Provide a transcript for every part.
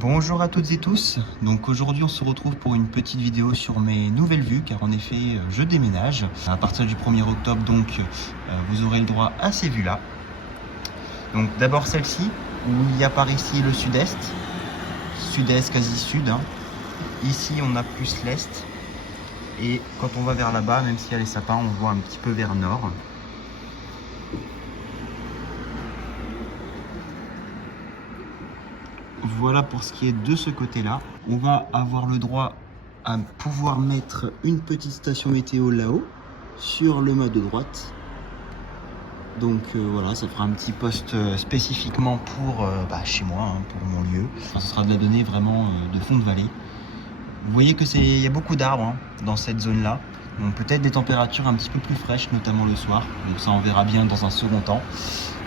Bonjour à toutes et tous, donc aujourd'hui on se retrouve pour une petite vidéo sur mes nouvelles vues car en effet je déménage. À partir du 1er octobre donc vous aurez le droit à ces vues là. Donc d'abord celle-ci où il y a par ici le sud-est, sud-est quasi sud. Ici on a plus l'est et quand on va vers là-bas, même s'il y a les sapins, on voit un petit peu vers nord. Voilà pour ce qui est de ce côté-là. On va avoir le droit à pouvoir mettre une petite station météo là-haut, sur le mât de droite. Donc voilà, ça fera un petit poste spécifiquement pour chez moi, pour mon lieu. Enfin, ce sera de la donnée vraiment de fond de vallée. Vous voyez que il y a beaucoup d'arbres dans cette zone-là. Donc peut-être des températures un petit peu plus fraîches, notamment le soir. Donc ça on verra bien dans un second temps.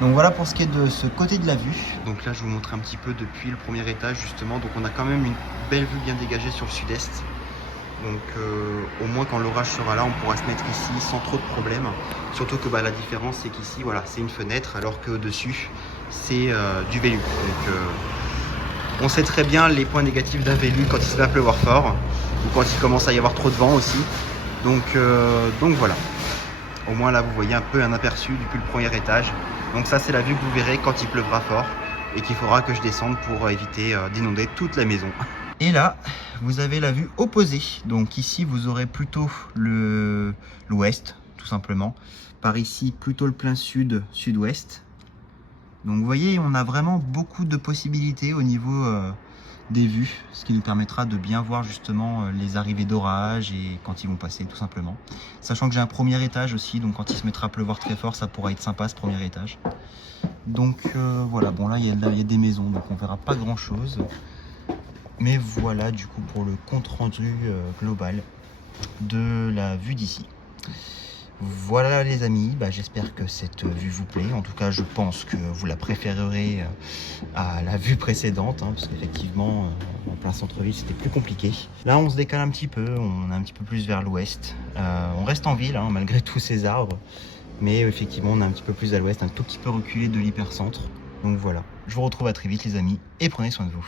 Donc voilà pour ce qui est de ce côté de la vue. Donc là je vous montre un petit peu depuis le premier étage justement. Donc on a quand même une belle vue bien dégagée sur le sud-est. Donc au moins quand l'orage sera là, on pourra se mettre ici sans trop de problèmes. Surtout que la différence c'est qu'ici voilà, c'est une fenêtre alors qu'au-dessus c'est du Velu. Donc on sait très bien les points négatifs d'un Velu quand il se met à pleuvoir fort ou quand il commence à y avoir trop de vent aussi. Donc voilà. Au moins là vous voyez un peu un aperçu depuis le premier étage. Donc ça c'est la vue que vous verrez quand il pleuvra fort et qu'il faudra que je descende pour éviter d'inonder toute la maison. Et là vous avez la vue opposée. Donc ici vous aurez plutôt l'ouest tout simplement. Par ici plutôt le plein sud, sud-ouest. Donc vous voyez on a vraiment beaucoup de possibilités au niveau des vues, ce qui nous permettra de bien voir justement les arrivées d'orage et quand ils vont passer tout simplement. Sachant que j'ai un premier étage aussi, donc quand il se mettra à pleuvoir très fort, ça pourra être sympa ce premier étage. Donc voilà, bon là il y a des maisons, donc on verra pas grand chose. Mais voilà du coup pour le compte rendu global de la vue d'ici. Voilà les amis, j'espère que cette vue vous plaît. En tout cas, je pense que vous la préférerez à la vue précédente, parce qu'effectivement, en plein centre-ville, c'était plus compliqué. Là, on se décale un petit peu, on est un petit peu plus vers l'ouest. On reste en ville, malgré tous ces arbres. Mais effectivement, on est un petit peu plus à l'ouest, un tout petit peu reculé de l'hypercentre. Donc voilà, je vous retrouve à très vite les amis, et prenez soin de vous.